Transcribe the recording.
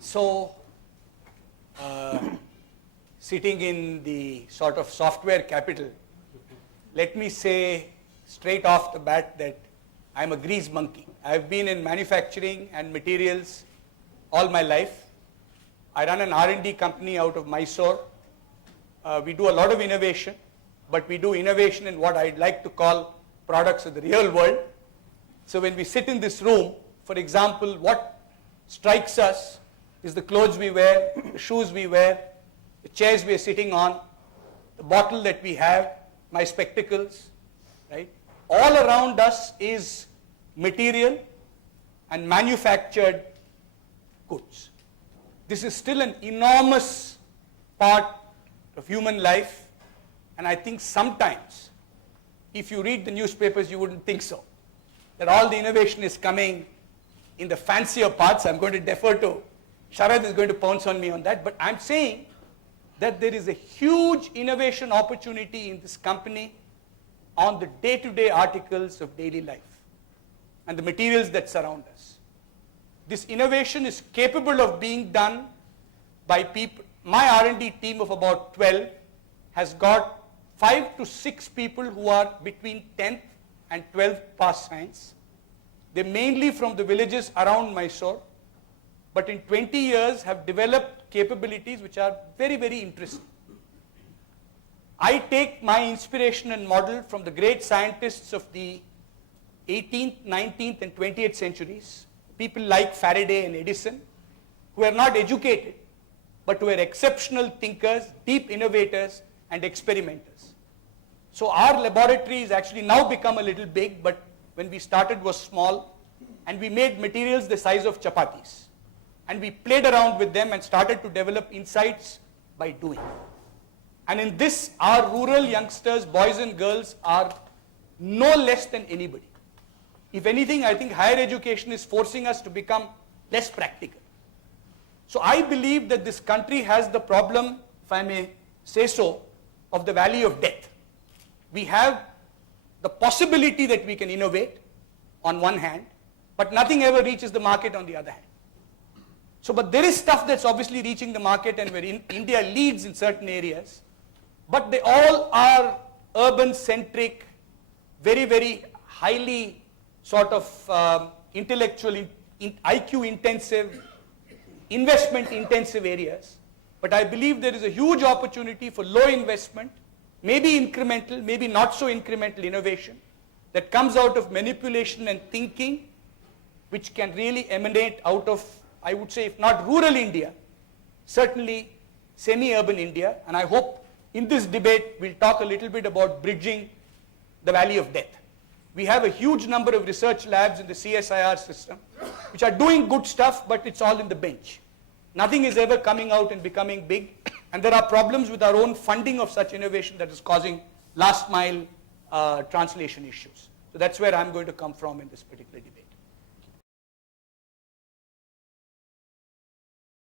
So, sitting in the sort of software capital, let me say straight off the bat that I'm a grease monkey. I've been in manufacturing and materials all my life. I run an R&D company out of Mysore. We do a lot of innovation, but we do innovation in what I'd like to call products of the real world. So when we sit in this room, for example, what strikes us is the clothes we wear, the shoes we wear, the chairs we are sitting on, the bottle that we have, my spectacles, right? All around us is material and manufactured goods. This is still an enormous part of human life, and I think sometimes, if you read the newspapers, you wouldn't think so. That all the innovation is coming in the fancier parts. I'm going to defer to Sharad is going to pounce on me on that, but I'm saying that there is a huge innovation opportunity in this company on the day-to-day articles of daily life and the materials that surround us. This innovation is capable of being done by people. My R&D team of about 12 has got 5 to 6 people who are between 10th and 12th pass science. They're mainly from the villages around Mysore, but in 20 years have developed capabilities which are very, very interesting. I take my inspiration and model from the great scientists of the 18th, 19th and 20th centuries, people like Faraday and Edison, who are not educated, but who are exceptional thinkers, deep innovators and experimenters. So our laboratory has actually now become a little big, but when we started was small, and we made materials the size of chapatis. And we played around with them and started to develop insights by doing. And in this, our rural youngsters, boys and girls, are no less than anybody. If anything, I think higher education is forcing us to become less practical. So I believe that this country has the problem, if I may say so, of the valley of death. We have the possibility that we can innovate on one hand, but nothing ever reaches the market on the other hand. So, but there is stuff that's obviously reaching the market and where India leads in certain areas, but they all are urban-centric, very, very highly sort of intellectual, IQ-intensive, investment-intensive areas. But I believe there is a huge opportunity for low investment, maybe incremental, maybe not so incremental innovation that comes out of manipulation and thinking, which can really emanate out of, I would say, if not rural India, certainly semi-urban India. And I hope in this debate we'll talk a little bit about bridging the valley of death. We have a huge number of research labs in the CSIR system which are doing good stuff, but it's all in the bench. Nothing is ever coming out and becoming big, and there are problems with our own funding of such innovation that is causing last mile translation issues. So that's where I'm going to come from in this particular debate.